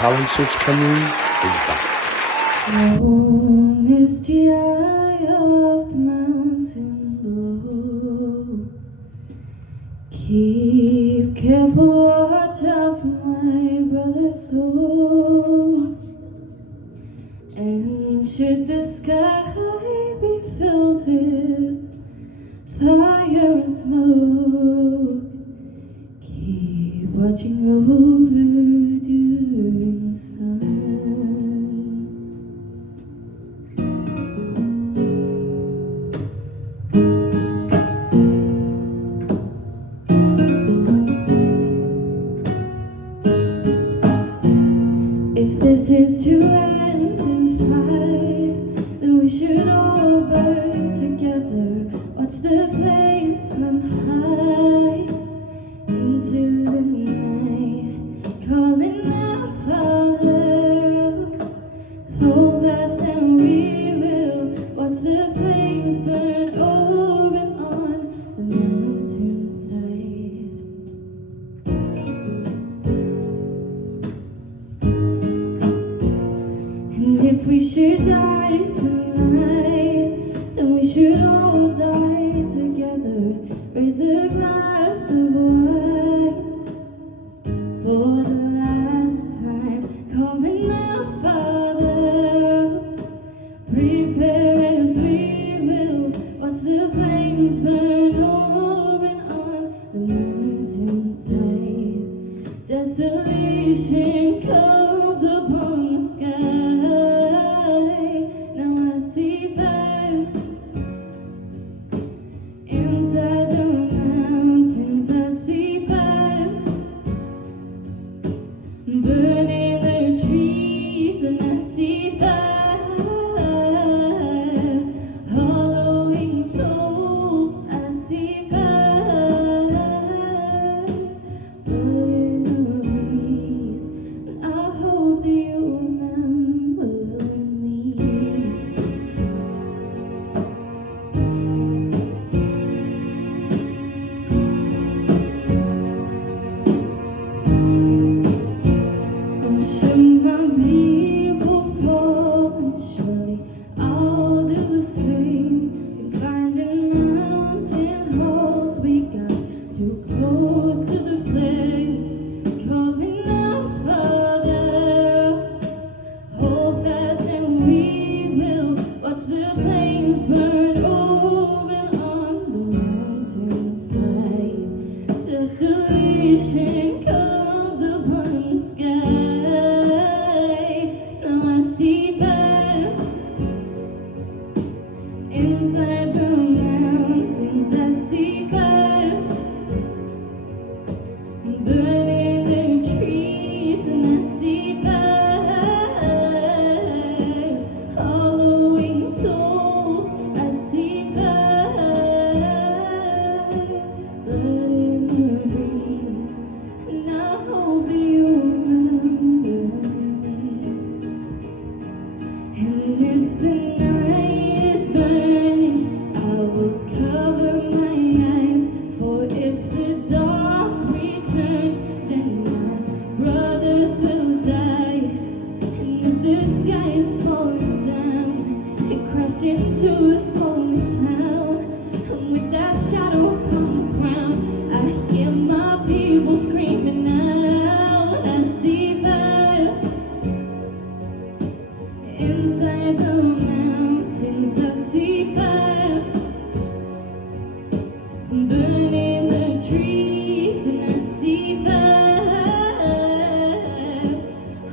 Talent Search Cymru is back. Oh, misty eye of the mountain below, keep careful watch out for my brother's souls. And should the sky be filled with fire and smoke, keep watching over during the sun. If this is to end in fire, then we should all burn together. Watch the flames climb high into the night, calling out, Father, hold fast and we will watch the flames burn open on the mountainside. And if we should die tonight, then we should all die together. Raise a glass of wine for the last time, calling out, Father, prepare as we will watch the flames burn open on the mountainside. Desolation comes upon the sky. Now I see fire inside the mountains. I see fire burning the trees, and I see fire hollowing souls. I see fire burning the breeze, and I hope that you remember me. And should my people fall, and surely I'll do the same. And climbing mountain halls, we got too close to the flame, calling out, Father, hold fast and we will watch the flames burn open on the mountainside. Desolation comes upon the sky. Now I see fire inside the mountains. I see fire burning the trees, and I see fire hollowing souls. I see fire blood in the breeze, and I hope you remember me. And if the night is burning, I will cover my eyes. For if the dark returns, then my brothers will die. And as the sky is falling down, it crashed into this lonely town. And with that shadow upon the ground, I hear my people screaming out. I see fire inside the mountains. I see fire burning the trees, and I see fire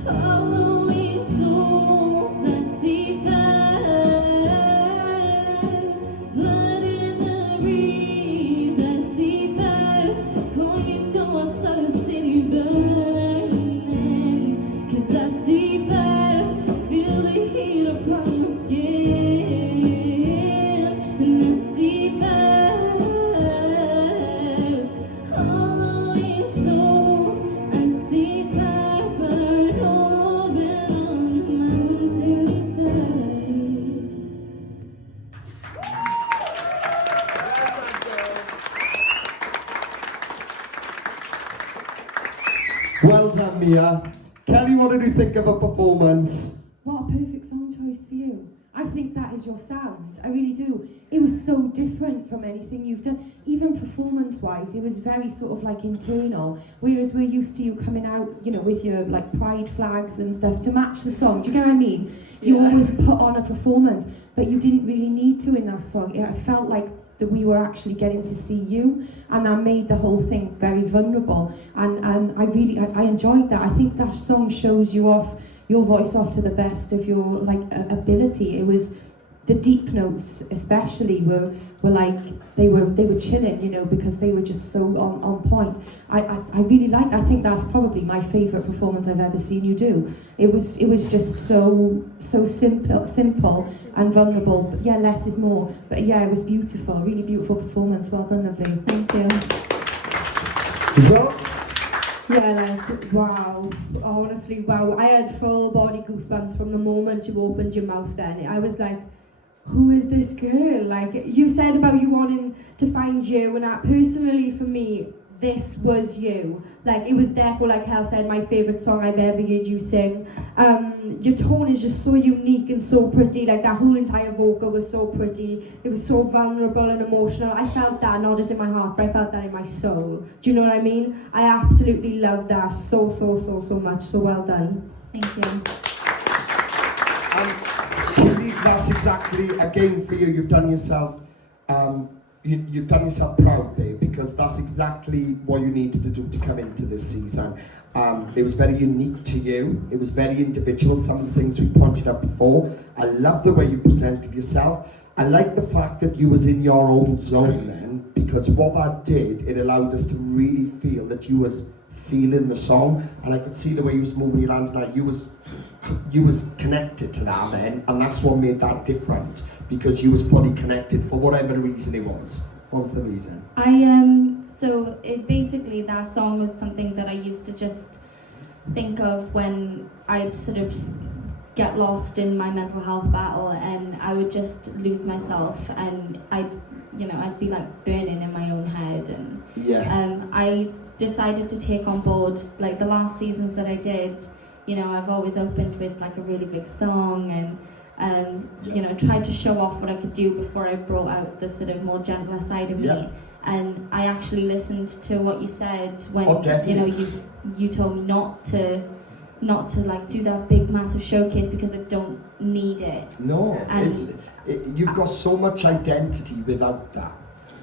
hollowing souls. I see fire blood in the breeze. I see fire. Oh, you know I saw the city burning, 'cause I see fire, feel the heat upon my skin, and I see fire hollowing souls. I see fire burn open on the mountainside. Well done, Mia. Kelly, what did you think of a performance? What a perfect song choice for you. I think that is your sound. I really do. It was so different from anything you've done. Even performance-wise, it was very sort of like internal. Whereas we're used to you coming out, you know, with your like pride flags and stuff to match the song. Do you get what I mean? You always put on a performance, but you didn't really need to in that song. I felt like that we were actually getting to see you, and that made the whole thing very vulnerable. And I enjoyed that. I think that song shows your voice off to the best of your like ability. It was the deep notes, especially, were like they were chilling, you know, because they were just so on point. I really liked. I think that's probably my favourite performance I've ever seen you do. It was just so simple and vulnerable. But yeah, less is more. But yeah, it was beautiful. Really beautiful performance. Well done, lovely. Thank you. So. Yeah, like, wow. Honestly, wow. I had full body goosebumps from the moment you opened your mouth then. I was like, who is this girl? Like, you said about you wanting to find you, and personally for me, this was you. Like, it was therefore, like Hel said, my favourite song I've ever heard you sing. Your tone is just so unique and so pretty. Like, that whole entire vocal was so pretty. It was so vulnerable and emotional. I felt that, not just in my heart, but I felt that in my soul. Do you know what I mean? I absolutely loved that so much. So well done. Thank you. That's exactly, again, for you, you've done yourself, you've done yourself proud there, because that's exactly what you needed to do to come into this season. It was very unique to you. It was very individual. Some of the things we pointed out before. I love the way you presented yourself. I like the fact that you was in your own zone then, because what that did, it allowed us to really feel that you was feeling the song, and I could see the way you was moving your hands, like you was connected to that then, and that's what made that different, because you was fully connected for whatever reason it was. What was the reason? So it basically, that song was something that I used to just think of when I'd sort of get lost in my mental health battle, and I would just lose myself, and I'd be like burning in my own head, and I decided to take on board, like the last seasons that I did, you know, I've always opened with like a really big song, and you know, tried to show off what I could do before I brought out the sort of more gentler side of me. And I actually listened to what you said when you know you told me not to like do that big massive showcase because I don't need it. No, you've got so much identity without that.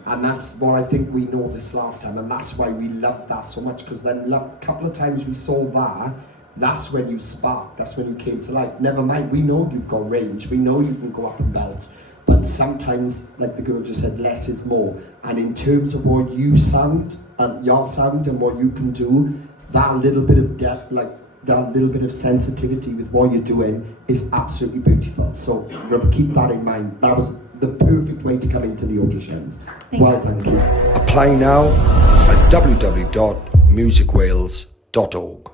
And that's what I think we noticed last time, and that's why we loved that so much, because then a couple of times we saw that, that's when you sparked, that's when you came to life. Never mind, we know you've got range, we know you can go up and belt, but sometimes, like the girl just said, less is more. And in terms of what you sound, and your sound, and what you can do, that little bit of depth, like that little bit of sensitivity with what you're doing is absolutely beautiful. So keep that in mind. That was the perfect way to come into the auditions. Well done, Keith. Apply now at www.musicwales.org.